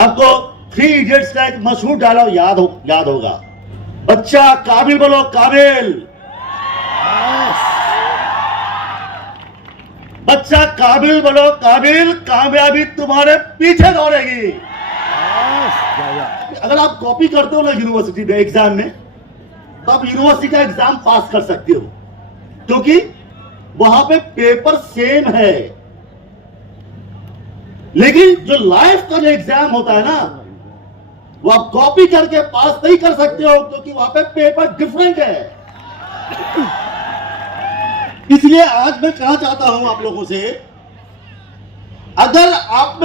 आपको three idiots का एक मशहूर डायलॉग याद होगा, बच्चा काबिल बोलो काबिल, बच्चा काबिल बोलो काबिल, कामयाबी तुम्हारे पीछे दौड़ेगी। अगर आप कॉपी करते हो ना यूनिवर्सिटी में एग्जाम में, तो आप यूनिवर्सिटी का एग्जाम पास कर सकते हो, क्योंकि वहां पे पेपर सेम है। लेकिन जो लाइफ का जो एग्जाम होता है ना, वो आप कॉपी करके पास नहीं कर सकते हो, क्योंकि वहां पे पेपर डिफरेंट है। इसलिए आज मैं कहना चाहता हूं आप लोगों से, अगर आप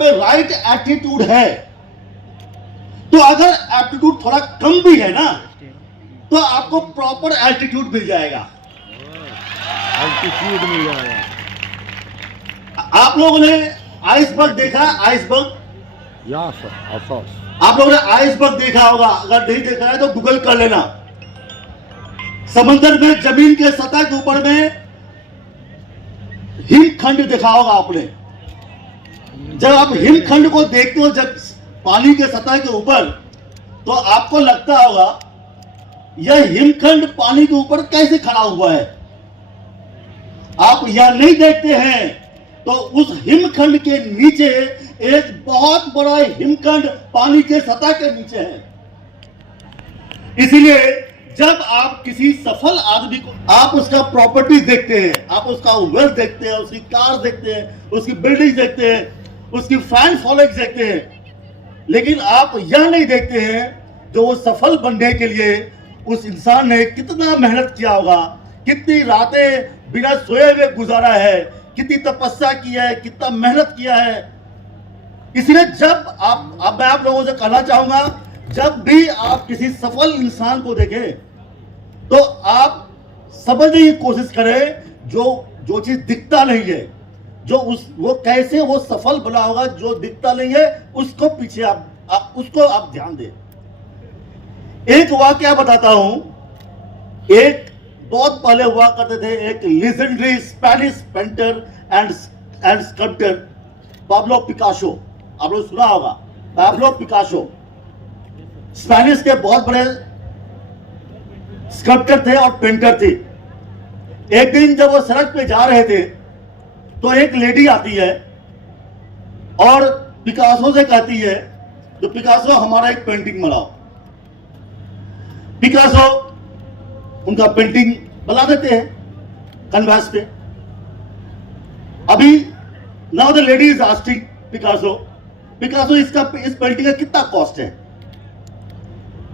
में राइट एटीट्यूड है, तो अगर एप्टीट्यूड थोड़ा कम भी है ना, तो आपको प्रॉपर एल्टीट्यूड मिल जाएगा। एल्टीट्यूड मिल जाएगा। आप लोगों ने आइसबर्ग देखा? आइसबर्ग, या सर, ऑफ कोर्स। आप लोगों ने आइसबर्ग देखा होगा, अगर नहीं देखा है तो गूगल कर लेना। समंदर में जमीन के सतह के ऊपर में हिमखंड देखा होगा आपने। जब आप हिमखंड को देखते हो जब पानी के सतह के ऊपर, तो आपको लगता होगा यह हिमखंड पानी के ऊपर कैसे खड़ा हुआ है। आप यह नहीं देखते हैं तो उस हिमखंड के नीचे एक बहुत बड़ा हिमखंड पानी के सतह के नीचे है। इसलिए जब आप किसी सफल आदमी को, आप उसका प्रॉपर्टी देखते हैं, आप उसका वेल्थ देखते हैं, उसकी कार देखते हैं, उसकी बिल्डिंग देखते हैं, उसकी फैन फॉलोइंग देखते हैं, लेकिन आप यह नहीं देखते हैं जो वो सफल बनने के लिए उस इंसान ने कितना मेहनत किया होगा, कितनी रातें बिना सोए हुए गुजारा है, कितनी तपस्या की है, कितना मेहनत किया है। इसलिए जब मैं आप लोगों से कहना चाहूंगा, जब भी आप किसी सफल इंसान को देखें, तो आप समझने की कोशिश करें जो चीज दिखता नहीं है, वो कैसे वो सफल बना होगा, जो दिखता नहीं है उसको पीछे उसको आप ध्यान दें। एक वाकया बताता हूं। एक बहुत पहले हुआ करते थे एक legendary Spanish painter and sculptor Pablo Picasso. आप लोग सुना होगा, पाब्लो पिकासो स्पेनिश के बहुत बड़े स्कल्पटर थे और पेंटर थे। एक दिन जब वो सड़क पे जा रहे थे, तो एक लेडी आती है और पिकासो से कहती है, तो पिकासो हमारा एक पेंटिंग बनाओ। पिकासो उनका पेंटिंग बना देते हैं कैनवास पे। अभी now the lady is asking Picasso इस पेंटिंग का कितना कॉस्ट है?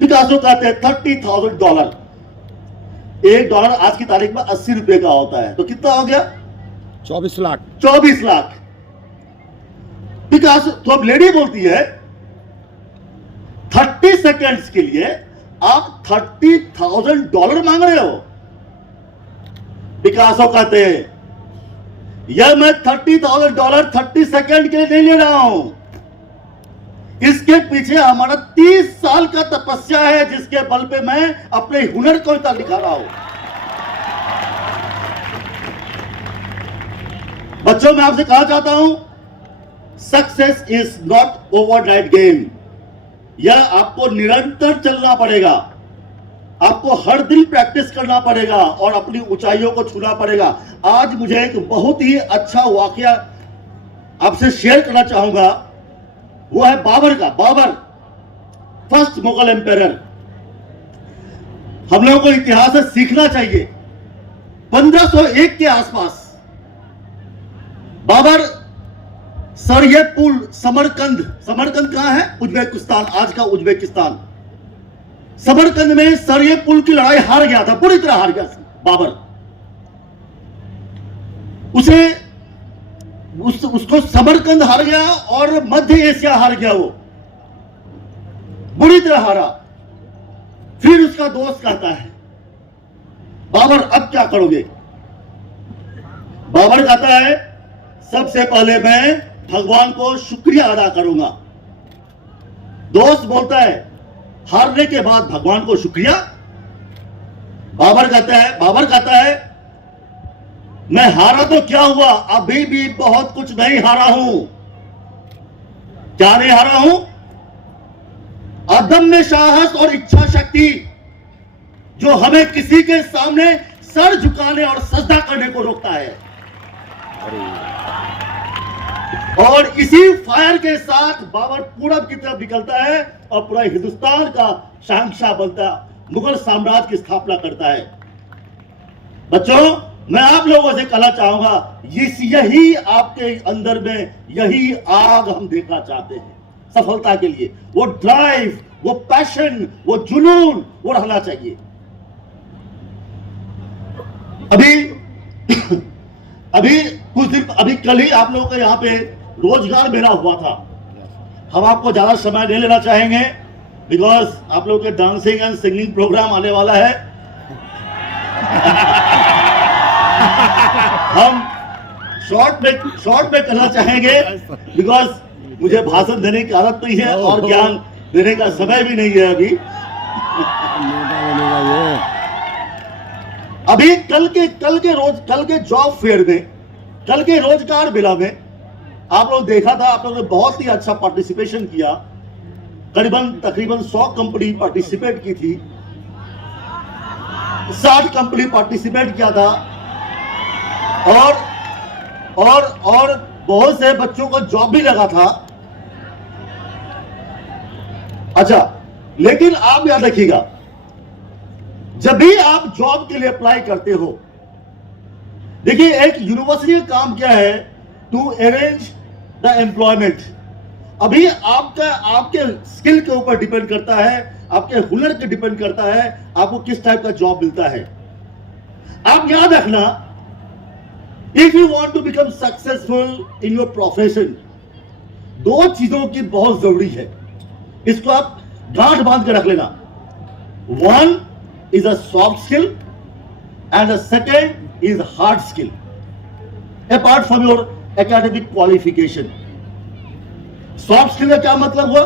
पिकासो कहते हैं $30,000। $1 आज की तारीख में 80 रुपए का होता है, तो कितना हो गया? 24 लाख। 24 लाख। पिकासो तो अब लेडी बोलती है 30 सेकेंड्स के लिए आप $30,000 मांग रहे हो? पिकासो कहते हैं यह मैं $30,000 30 सेकेंड के लिए नहीं ले रहा हूं, इसके पीछे हमारा 30 साल का तपस्या है, जिसके बल पे मैं अपने हुनर को इतना दिखा रहा हूं। बच्चों, मैं आपसे कहना चाहता हूं, success is not overnight game. यह आपको निरंतर चलना पड़ेगा, आपको हर दिन प्रैक्टिस करना पड़ेगा और अपनी ऊंचाइयों को छूना पड़ेगा। आज मुझे एक बहुत ही अच्छा वाकया आपसे शेयर करना चाहूंगा, वो है बाबर का। Babar first Mughal empire. हम लोगों को इतिहास से सीखना चाहिए। 1501 के आसपास बाबर सरये पुल समरकंद कहां है? उज्बेकिस्तान, आज का उज्बेकिस्तान। समरकंद में सरये पुल की लड़ाई हार गया था, पूरी तरह हार गया बाबर। उसको समरकंद हार गया और मध्य एशिया हार गया, वो बुरी तरह हारा। फिर उसका दोस्त कहता है, बाबर अब क्या करोगे? बाबर कहता है, सबसे पहले मैं भगवान को शुक्रिया अदा करूंगा। दोस्त बोलता है, हारने के बाद भगवान को शुक्रिया? बाबर कहता है मैं हारा तो क्या हुआ, अभी भी बहुत कुछ नहीं हारा हूं। क्या नहीं हारा हूं? अदम्य साहस और इच्छा शक्ति जो हमें किसी के सामने सर झुकाने और सजदा करने को रोकता है। और इसी फायर के साथ बाबर पूरब की तरफ निकलता है और पूरा हिंदुस्तान का शहंशाह बनता, मुगल साम्राज्य की स्थापना करता है। बच्चों, मैं आप लोगों से कहना चाहूंगा, यही आपके अंदर में यही आग हम देखना चाहते हैं सफलता के लिए। वो ड्राइव, वो पैशन, वो जुनून, वो रहना चाहिए। अभी कल ही आप लोगों के यहाँ पे रोजगार मेला हुआ था। हम आपको ज्यादा समय नहीं लेना चाहेंगे बिकॉज आप लोगों के डांसिंग एंड सिंगिंग प्रोग्राम आने वाला है। हम शॉर्ट में कहना चाहेंगे बिकॉज मुझे भाषण देने की आदत नहीं है और ज्ञान देने का समय भी नहीं है। अभी कल के जॉब फेयर में, कल के रोजगार मेला में आप लोग देखा था, आप लोगों ने बहुत ही अच्छा पार्टिसिपेशन किया। तकरीबन 100 कंपनी पार्टिसिपेट की थी, 60 कंपनी पार्टिसिपेट किया था और बहुत से बच्चों को जॉब भी लगा था। अच्छा, लेकिन आप याद रखिएगा, जब भी आप जॉब के लिए अप्लाई करते हो, देखिए एक यूनिवर्सिटी का काम क्या है, टू अरेंज द एम्प्लॉयमेंट। अभी आपके स्किल के ऊपर डिपेंड करता है, आपके हुनर पे डिपेंड करता है आपको किस टाइप का जॉब मिलता है। आप याद रखना, if you want to become successful in your profession, दो चीजों की बहुत जरूरी है, इसको आप गांठ बांध के रख लेना। One is a soft skill and the second is hard skill apart from your academic qualification. Soft skill का क्या मतलब हुआ?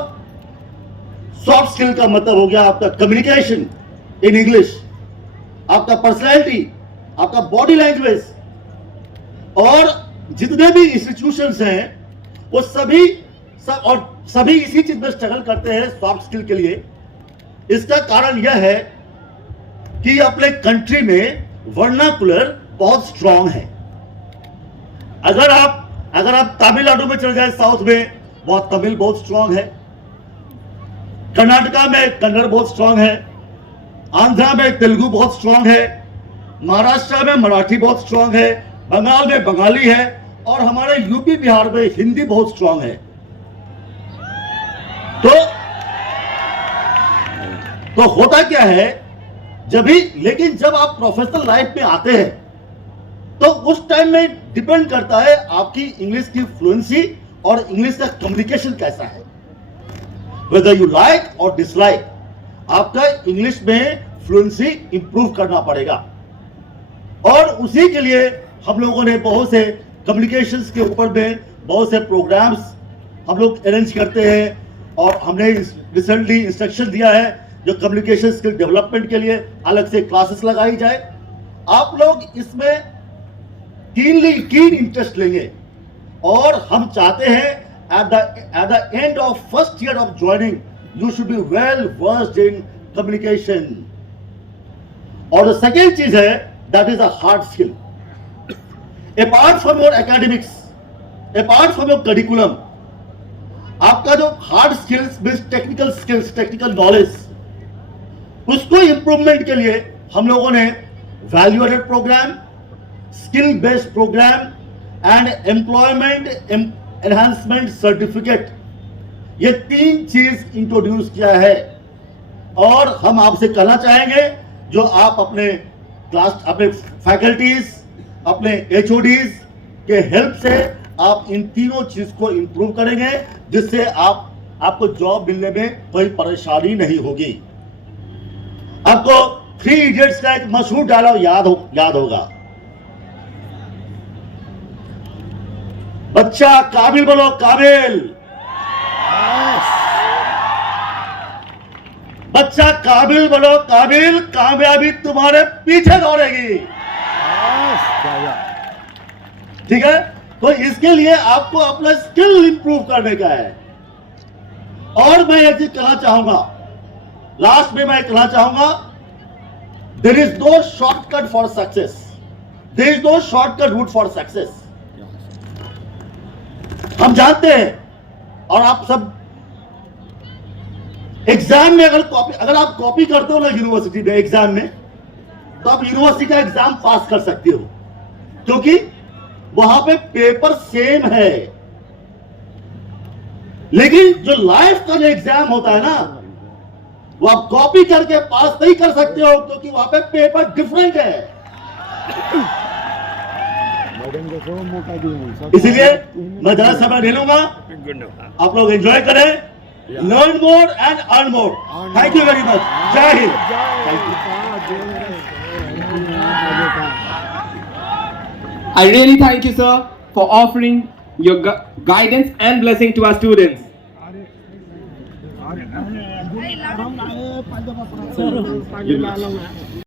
Soft skill का मतलब हो गया आपका कम्युनिकेशन इन इंग्लिश, आपका पर्सनैलिटी, आपका बॉडी लैंग्वेज। और जितने भी इंस्टीट्यूशंस हैं वो सभी इसी चीज में स्ट्रगल करते हैं सॉफ्ट स्किल के लिए। इसका कारण यह है कि अपने कंट्री में वर्नाकुलर बहुत स्ट्रांग है। अगर आप तमिलनाडु में चले जाए, साउथ में बहुत तमिल बहुत स्ट्रांग है, कर्नाटका में कन्नड़ बहुत स्ट्रांग है, आंध्रा में तेलुगु बहुत स्ट्रांग है, महाराष्ट्र में मराठी बहुत स्ट्रांग है, बंगाल में बंगाली है और हमारे यूपी बिहार में हिंदी बहुत स्ट्रांग है। तो होता क्या है, लेकिन जब आप प्रोफेशनल लाइफ में आते हैं तो उस टाइम में डिपेंड करता है आपकी इंग्लिश की फ्लुएंसी और इंग्लिश का कम्युनिकेशन कैसा है। वेदर यू लाइक और डिसलाइक, आपका इंग्लिश में फ्लुएंसी इंप्रूव करना पड़ेगा। और उसी के लिए हम लोगों ने बहुत से कम्युनिकेशंस के ऊपर में बहुत से प्रोग्राम्स हम लोग अरेंज करते हैं और हमने रिसेंटली इंस्ट्रक्शन दिया है जो कम्युनिकेशन स्किल डेवलपमेंट के लिए अलग से क्लासेस लगाई जाए। आप लोग इसमें कीन इंटरेस्ट लेंगे और हम चाहते हैं at the end of first year of joining you should be well versed in communication. और द सेकेंड चीज है that is a hard skill. Apart from your academics, apart from your curriculum, आपका जो hard skills means technical skills, technical knowledge, उसको improvement के लिए हम लोगों ने value added programme, skill based programme and employment enhancement certificate, ये 3 चीज इंट्रोड्यूस किया है। और हम आपसे कहना चाहेंगे, जो आप अपने फैकल्टीज, अपने HODs के हेल्प से आप इन तीनों चीज को इंप्रूव करेंगे, जिससे आपको जॉब मिलने में कोई परेशानी नहीं होगी। आपको 3 इडियट्स का एक मशहूर डायलॉग याद होगा, बच्चा काबिल बनो काबिल, बच्चा काबिल बनो काबिल, कामयाबी तुम्हारे पीछे दौड़ेगी। ठीक है, तो इसके लिए आपको अपना स्किल इंप्रूव करने का है। और मैं एक चीज कहना चाहूंगा, लास्ट में मैं कहना चाहूंगा, there is no shortcut for success, there is no shortcut route for success. हम जानते हैं, और आप सब एग्जाम में अगर आप कॉपी करते हो ना यूनिवर्सिटी में एग्जाम में, तो आप यूनिवर्सिटी का एग्जाम पास कर सकते हो, क्योंकि वहां पे पेपर सेम है। लेकिन जो लाइफ का जो एग्जाम होता है ना, वो आप कॉपी करके पास नहीं कर सकते हो, क्योंकि वहां पे पेपर डिफरेंट है। इसीलिए मैं ज्यादा समय नहीं लूंगा, आप लोग एंजॉय करें, learn more and earn more. Thank you very much. जय Hind. I really thank you, sir, for offering your guidance and blessing to our students.